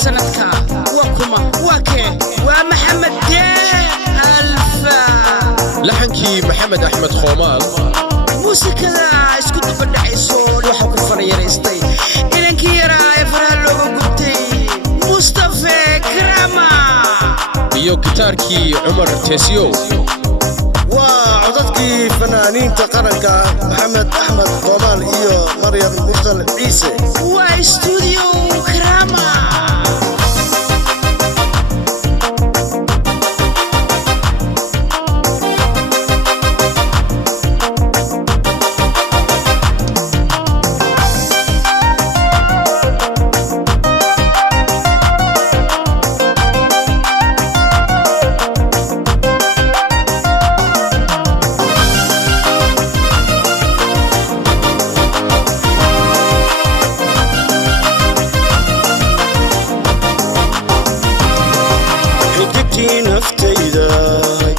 سندك وكما وكي ومحمد الفا لحنكي محمد أحمد خومال موسيقى اسكت بدعيسون وحكو فريريستي إلانكي يراي فرهالوغو قبتي مصطفى كراما iyo gitaarkii Umar Tesiyo وعضتكي فنانين تقرنك محمد أحمد خومال iyo مريم مرسل عيسى واستوديو كراما naftayday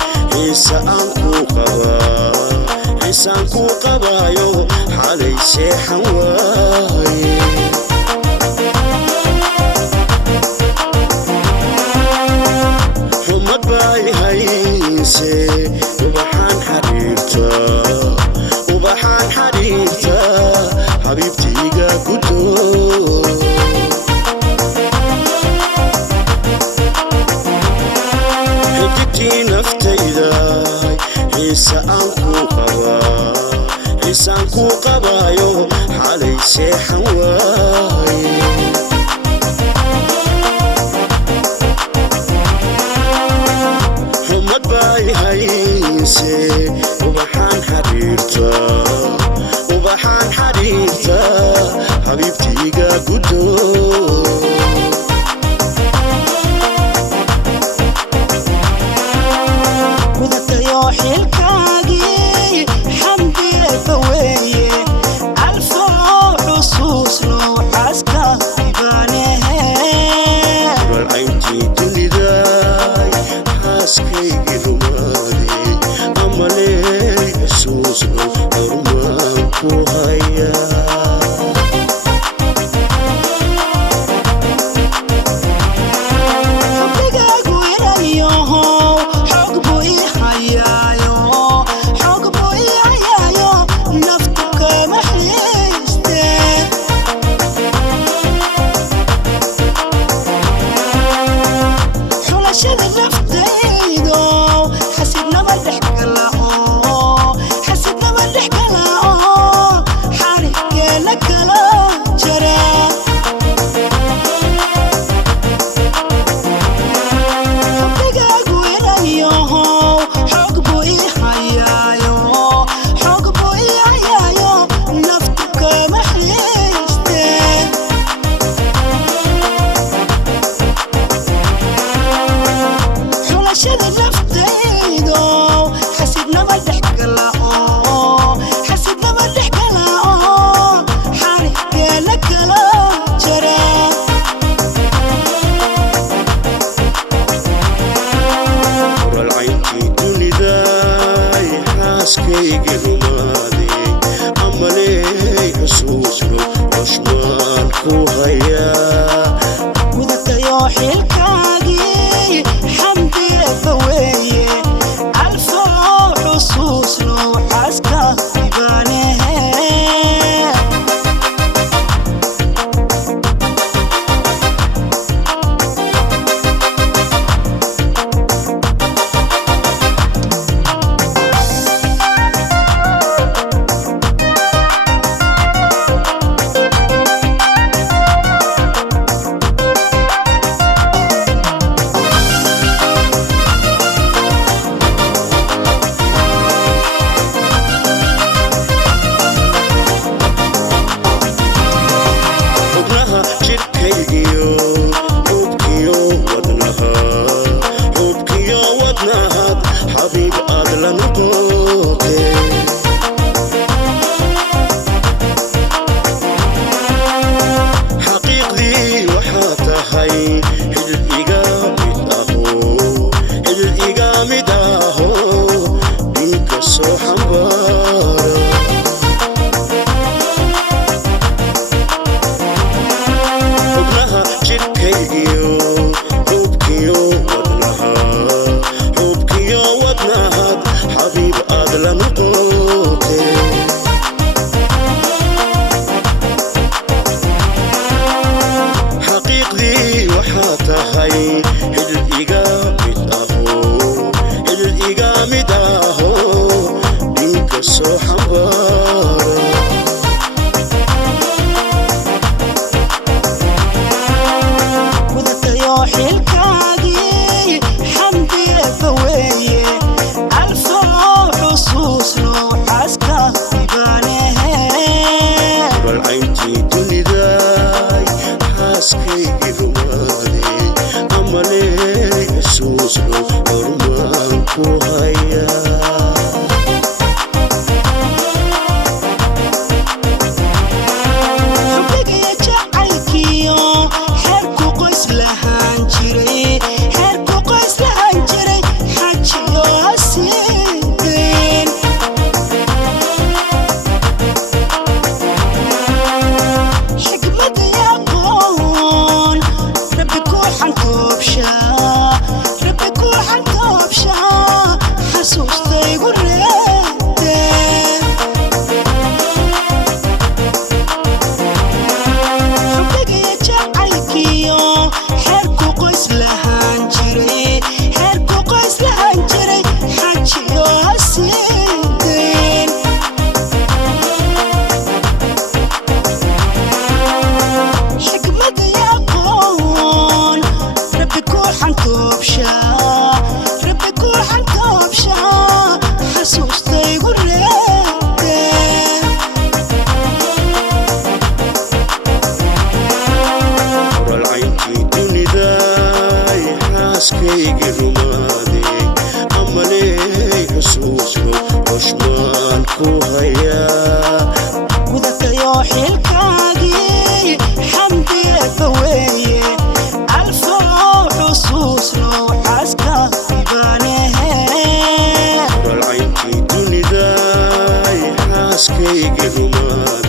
xiisaan ku qabayo xalay seexan waaye xumad bay hayse ubaxaan xariirta xabiibtiiga gudoo naftayday xiisaan ku qabayo xalay seexan waaye xumad bay hayse ubaxaan xariirta xabiibtiiga gudoo حلكاقي حمدي لفويه ألف حصوص له حسكا يبانيه والعينتي كل داي حاسكي رمادي أمالي حصوص له رمانكو هيا حاسكي رمادي أمالي حصوص له رشمانكو هيا وذاك يوحي الكاقي حمدي لفويه ألف حصوص له حسكا يبانيه soo xambaara gudatayo xilkaagii xamdi eebbaweeye alfoo xusuusno xaaska ibaanehe ralcayntii dunidaay xaaskaygii rumaaday amaley xusuusno horumaan ku hayaa xubbigiyo jacaylkiyo xeerku qoys lahaan jiray xeerku qoys lahaan jiray xajiyo hasiideen xikmad iyo aqoon rabbi ku xantoobshaa rabbi ku xantoobshaa xasuustaygu reebteen xubbigiyo jacaylkiyo xeerku qoys lahaan jiray xeerku qoys lahaan jiray xajiyo hasiideen xikmad iyo aqoon rabbi ku xantoobshaa rabbi ku xantoobshaa xasuustaygu reebteen ralcayntii dunidaay xaaskaygii rumaaday amaley xusuusno hoshmaan ku hayaa gudatayo xilkaagii xamdi eebbaweeye alfoo xusuusno xaaska ibaanehe ralcayntii dunidaay xaaskaygii rumaaday